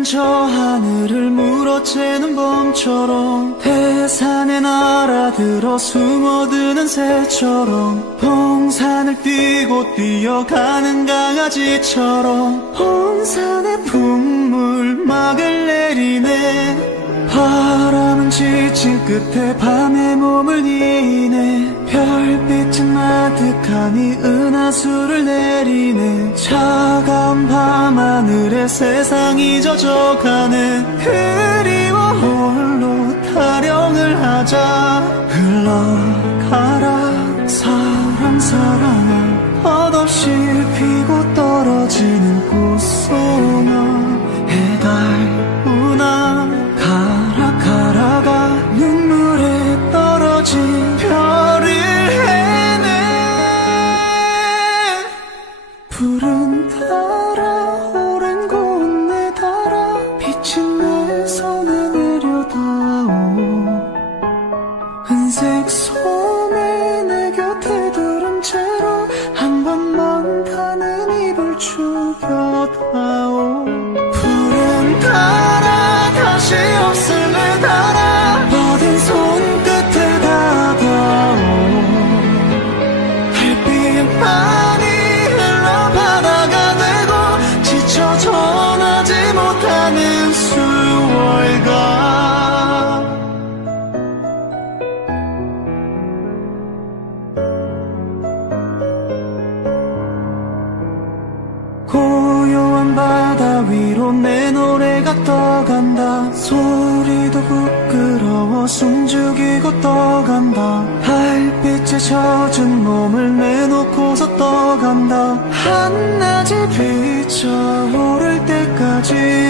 그는 저 하늘을 물어채는 봄처럼 태산에 날아들어 숨어드는 새처럼 봉산을 뛰고 뛰어가는 강아지처럼 봉산의 풍물 막을 내리네. 바람은 지친 끝에 밤에 몸을 이네. 간이 은하수를 내리는 차가운 밤하늘에 세상이 젖어가는 그리워 홀로 타령을 하자. 흘러 고요한 바다 위로 내 노래가 떠간다. 소리도 부끄러워 숨죽이고 떠간다. 달빛에 젖은 몸을 내놓고서 떠간다. 한낮이 비쳐오를 때까지